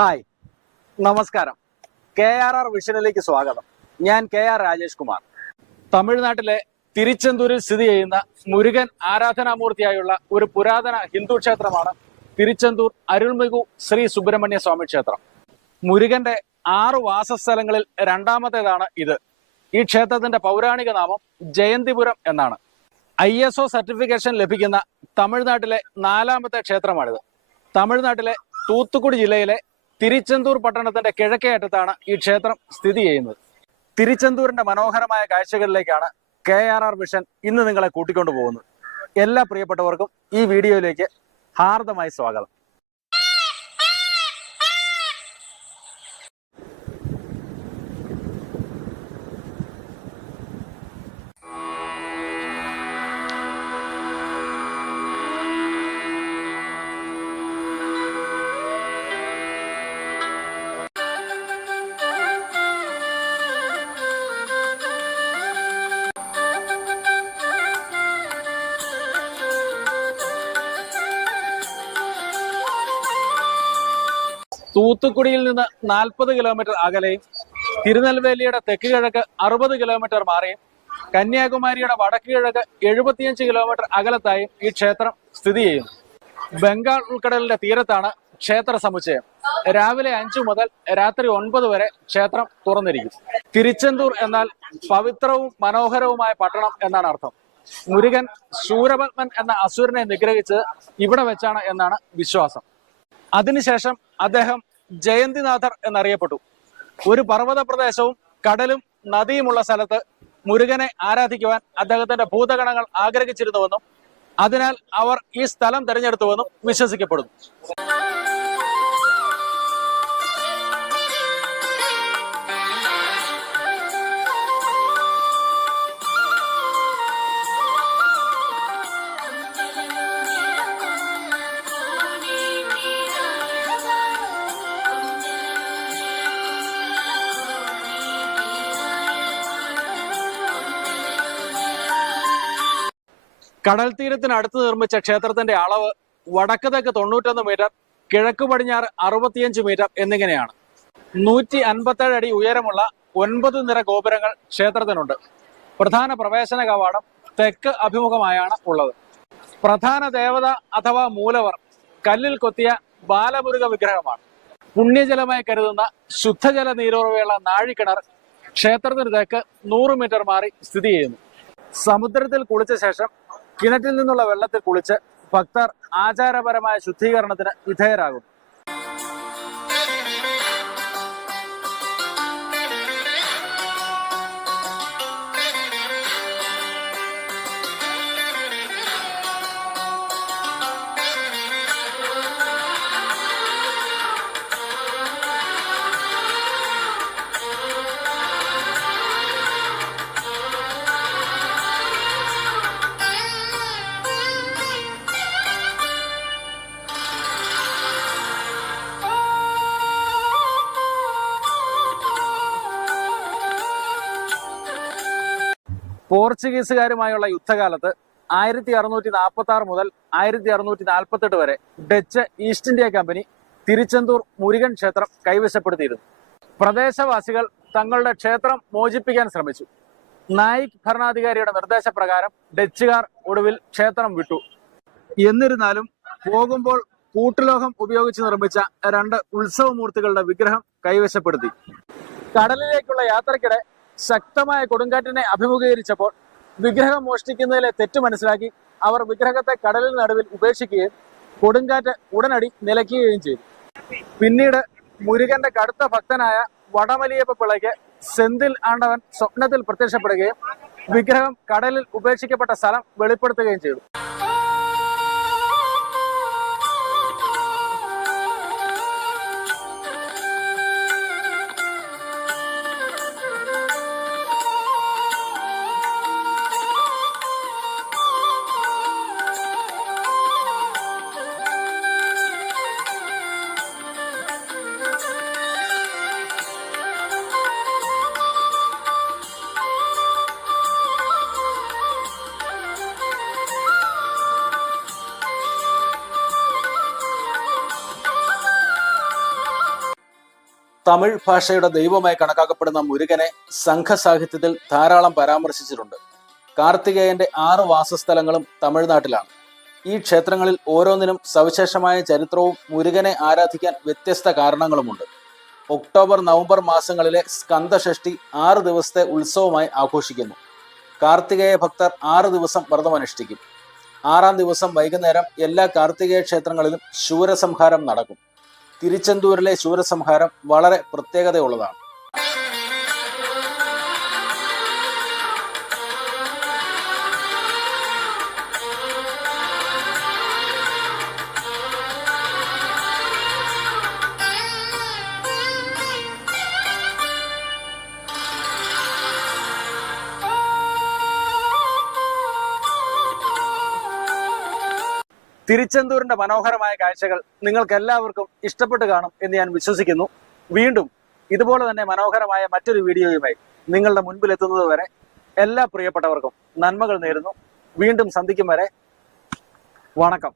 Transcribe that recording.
Hi, നമസ്കാരം. KRR വിഷനിലേക്ക് സ്വാഗതം. ഞാൻ KR രാജേഷ് കുമാർ. തമിഴ്നാട്ടിലെ തിരുച്ചെന്തൂരിൽ സ്ഥിതി ചെയ്യുന്ന മുരുകൻ ആരാധനാമൂർത്തിയായുള്ള ഒരു പുരാതന ഹിന്ദു ക്ഷേത്രമാണ് തിരുച്ചെന്തൂർ അരുൾമികു ശ്രീ സുബ്രഹ്മണ്യ സ്വാമി ക്ഷേത്രം. മുരുകന്റെ 6 വാസസ്ഥലങ്ങളിൽ രണ്ടാമത്തേതാണ് ഇത്. ഈ ക്ഷേത്രത്തിന്റെ പൗരാണിക നാമം ജയന്തിപുരം എന്നാണ്. ISO സർട്ടിഫിക്കേഷൻ ലഭിക്കുന്ന തമിഴ്നാട്ടിലെ 4ാമത്തെ ക്ഷേത്രമാണിത്. തമിഴ്നാട്ടിലെ തൂത്തുക്കുടി ജില്ലയിലെ തിരുച്ചെന്തൂർ പട്ടണത്തിന്റെ കിഴക്കേ അറ്റത്താണ് ഈ ക്ഷേത്രം സ്ഥിതി ചെയ്യുന്നത്. തിരുച്ചെന്തൂരിന്റെ മനോഹരമായ കാഴ്ചകളിലേക്കാണ് KRR വിഷൻ ഇന്ന് നിങ്ങളെ കൂട്ടിക്കൊണ്ടു പോകുന്നത്. എല്ലാ പ്രിയപ്പെട്ടവർക്കും ഈ വീഡിയോയിലേക്ക് ഹാർദമായി സ്വാഗതം. തൂത്തുക്കുടിയിൽ നിന്ന് 40 കിലോമീറ്റർ അകലെയും തിരുനെൽവേലിയുടെ തെക്ക് കിഴക്ക് 60 കിലോമീറ്റർ മാറിയും കന്യാകുമാരിയുടെ വടക്ക് കിഴക്ക് 75 കിലോമീറ്റർ അകലത്തായും ഈ ക്ഷേത്രം സ്ഥിതി ചെയ്യുന്നു. ബംഗാൾ ഉൾക്കടലിന്റെ തീരത്താണ് ക്ഷേത്ര സമുച്ചയം. രാവിലെ 5 മുതൽ രാത്രി 9 വരെ ക്ഷേത്രം തുറന്നിരിക്കും. തിരുച്ചെന്തൂർ എന്നാൽ പവിത്രവും മനോഹരവുമായ പട്ടണം എന്നാണ് അർത്ഥം. മുരുകൻ ശൂരപത്മൻ എന്ന അസുരനെ നിഗ്രഹിച്ചത് ഇവിടെ വെച്ചാണ് എന്നാണ് വിശ്വാസം. അതിനുശേഷം അദ്ദേഹം ജയന്തിനാഥർ എന്നറിയപ്പെട്ടു. ഒരു പർവ്വത പ്രദേശവും കടലും നദിയുമുള്ള സ്ഥലത്ത് മുരുകനെ ആരാധിക്കുവാൻ അദ്ദേഹത്തിന്റെ ഭൂതഗണങ്ങൾ ആഗ്രഹിച്ചിരുന്നുവെന്നും അതിനാൽ അവർ ഈ സ്ഥലം തിരഞ്ഞെടുത്തുവെന്നും വിശ്വസിക്കപ്പെടുന്നു. കടൽ തീരത്തിനടുത്ത് നിർമ്മിച്ച ക്ഷേത്രത്തിന്റെ അളവ് വടക്ക് തെക്ക് 91 മീറ്റർ, കിഴക്ക് പടിഞ്ഞാറ് 65 മീറ്റർ എന്നിങ്ങനെയാണ്. 157 അടി ഉയരമുള്ള 9 നിര ഗോപുരങ്ങൾ ക്ഷേത്രത്തിനുണ്ട്. പ്രധാന പ്രവേശന കവാടം തെക്ക് അഭിമുഖമായാണ് ഉള്ളത്. പ്രധാന ദേവത അഥവാ മൂലവർ കല്ലിൽ കൊത്തിയ ബാലമുരുക വിഗ്രഹമാണ്. പുണ്യജലമായി കരുതുന്ന ശുദ്ധജല നീരുറവയുള്ള നാഴിക്കിണർ ക്ഷേത്രത്തിന് തെക്ക് 100 മീറ്റർ മാറി സ്ഥിതി ചെയ്യുന്നു. സമുദ്രത്തിൽ കുളിച്ച ശേഷം കിണറ്റിൽ നിന്നുള്ള വെള്ളത്തിൽ കുളിച്ച് ഭക്തർ ആചാരപരമായ ശുദ്ധീകരണത്തിന് വിധേയരാകും. പോർച്ചുഗീസുകാരുമായുള്ള യുദ്ധകാലത്ത് 1646 മുതൽ 1648 വരെ Dutch east India company Tiruchendur Murugan ക്ഷേത്രം കൈവശപ്പെടുത്തിയിരുന്നു. പ്രദേശവാസികൾ തങ്ങളുടെ ക്ഷേത്രം മോചിപ്പിക്കാൻ ശ്രമിച്ചു. നായിക് ഭരണാധികാരിയുടെ നിർദ്ദേശപ്രകാരം ഡച്ചുകാർ ഒടുവിൽ ക്ഷേത്രം വിട്ടു. എന്നിരുന്നാലും പോകുമ്പോൾ കൂട്ടുലോഹം ഉപയോഗിച്ച് നിർമ്മിച്ച 2 ഉത്സവമൂർത്തികളുടെ വിഗ്രഹം കൈവശപ്പെടുത്തി. കടലിലേക്കുള്ള യാത്രക്കിടെ ശക്തമായ കൊടുങ്കാറ്റിനെ അഭിമുഖീകരിച്ചപ്പോൾ വിഗ്രഹം മോഷ്ടിക്കുന്നതിലെ തെറ്റ് മനസ്സിലാക്കി അവർ വിഗ്രഹത്തെ കടലിന് നടുവിൽ ഉപേക്ഷിക്കുകയും കൊടുങ്കാറ്റ് ഉടനടി നിലയ്ക്കുകയും ചെയ്തു. പിന്നീട് മുരുകന്റെ കടുത്ത ഭക്തനായ വടമലിയപ്പ പിള്ളയ്ക്ക് സെന്തിൽ ആണ്ടവൻ സ്വപ്നത്തിൽ പ്രത്യക്ഷപ്പെടുകയും വിഗ്രഹം കടലിൽ ഉപേക്ഷിക്കപ്പെട്ട സ്ഥലം വെളിപ്പെടുത്തുകയും ചെയ്തു. തമിഴ് ഭാഷയുടെ ദൈവമായി കണക്കാക്കപ്പെടുന്ന മുരുകനെ സംഘസാഹിത്യത്തിൽ ധാരാളം പരാമർശിച്ചിട്ടുണ്ട്. കാർത്തികേയന്റെ 6 വാസസ്ഥലങ്ങളും തമിഴ്നാട്ടിലാണ്. ഈ ക്ഷേത്രങ്ങളിൽ ഓരോന്നിനും സവിശേഷമായ ചരിത്രവും മുരുകനെ ആരാധിക്കാൻ വ്യത്യസ്ത കാരണങ്ങളുമുണ്ട്. ഒക്ടോബർ, നവംബർ മാസങ്ങളിലെ സ്കന്ദഷഷ്ഠി 6 ദിവസത്തെ ഉത്സവമായി ആഘോഷിക്കുന്നു. കാർത്തികേയ ഭക്തർ 6 ദിവസം വ്രതമനുഷ്ഠിക്കും. 6-ാം ദിവസം വൈകുന്നേരം എല്ലാ കാർത്തികേയ ക്ഷേത്രങ്ങളിലും ശൂരസംഹാരം നടക്കും. തിരുച്ചെന്തൂരിലെ ശൂരസംഹാരം വളരെ പ്രത്യേകതയുള്ളതാണ്. തിരുച്ചെന്തൂരിന്റെ മനോഹരമായ കാഴ്ചകൾ നിങ്ങൾക്ക് എല്ലാവർക്കും ഇഷ്ടപ്പെട്ട് കാണും എന്ന് ഞാൻ വിശ്വസിക്കുന്നു. വീണ്ടും ഇതുപോലെ തന്നെ മനോഹരമായ മറ്റൊരു വീഡിയോയുമായി നിങ്ങളുടെ മുൻപിലെത്തുന്നത് വരെ എല്ലാ പ്രിയപ്പെട്ടവർക്കും നന്മകൾ നേരുന്നു. വീണ്ടും സന്ധിക്കും വരെ വണക്കം.